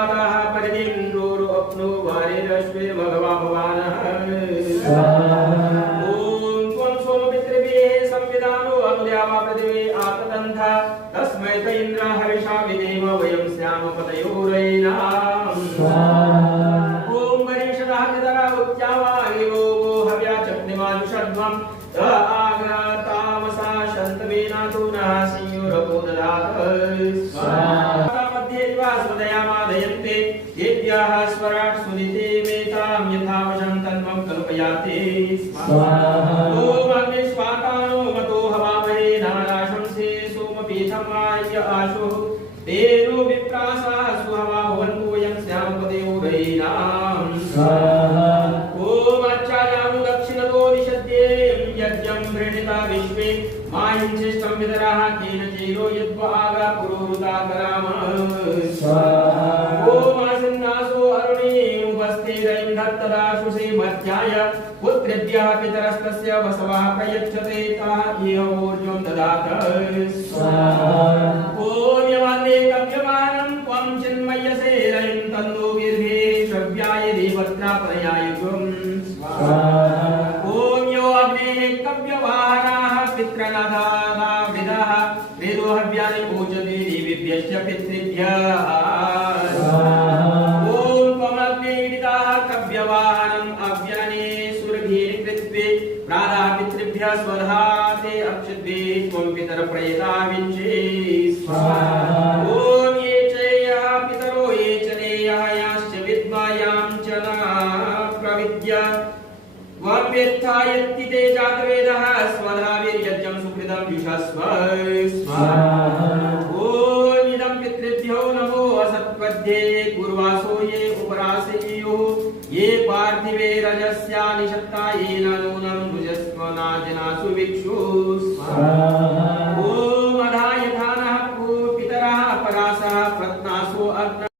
आदाः परिदिन्द्रो अप्नो वारिरश्वे भगवा भवानः ॐ त्वं सोमपितृभिः संविदानो अग्न्यावा पृथिवी आततन्था तस्मै त इन्द्र हविषा विदेम वयं स्याम पतयोरयिनाम् ॐ वरिषदः कृतरा उच्चावा एवो हव्या चक्निमानुषध्वं त आग्रातामसा शन्तवेनातो नः संयोरपो ददात मध्ये स्वदयामादयन्ते देव्याः स्वराट् सुनिते मेतां यथावशं तन्वं कल्पयाते ॐ अग्निस्वातानो मतो हवामहे नाराशंसे सोमपीठमाय आशु तेनो विप्रासाः सुहवा भवन्तु वयं स्यामपदयोरयिनाम् ॐ अच्छायामु दक्षिणतो निषद्ये यज्ञं वृणिता विश्वे माहिंसिष्टं विदराः तेन चेरो यद्वा आगा पुरोरुताकराम ॐ आसन्नासो अरुणे उपस्थिरैन्धत्तदाशुषे मध्याय पुत्रेभ्यः पितरस्तस्य वसवः प्रयच्छते ताः इह ऊर्जं ददात ॐ यवन्ने कव्यमानं त्वं चिन्मयसे रयं तन्नो गिर्भे श्रव्याय देवत्रापदयाय त्वं ॐ यो अग्नेः कव्यवाहनाः पितृनाथाः विदः वेदो हव्यानि पूजते देवीभ्यश्च पितृभ्यः ॐ त्वमग्ने ईडिताः कव्यवाहनम् अव्यानि सुरभिः कृत्वे प्रातः पितृभ्यः स्वधा ते अक्षद्वे त्वं पितरप्रयता विञ्चे स्वाहा ॐ ये च यः पितरो ये च नेयः याश्च विद्मायां च न प्रविद्य वाप्यर्थायत्ति ते जातवेदः स्वधा वीर्यज्ञं सुकृतं युषस्व स्वाहा ॐ इदं पितृभ्यो नमो असत्पद्ये पूर्वासो ये उपरासेयुः ये पार्थिवे रजस्या निषत्ता येन नूनं भुजस्व नाजनासु विक्षु स्वाहा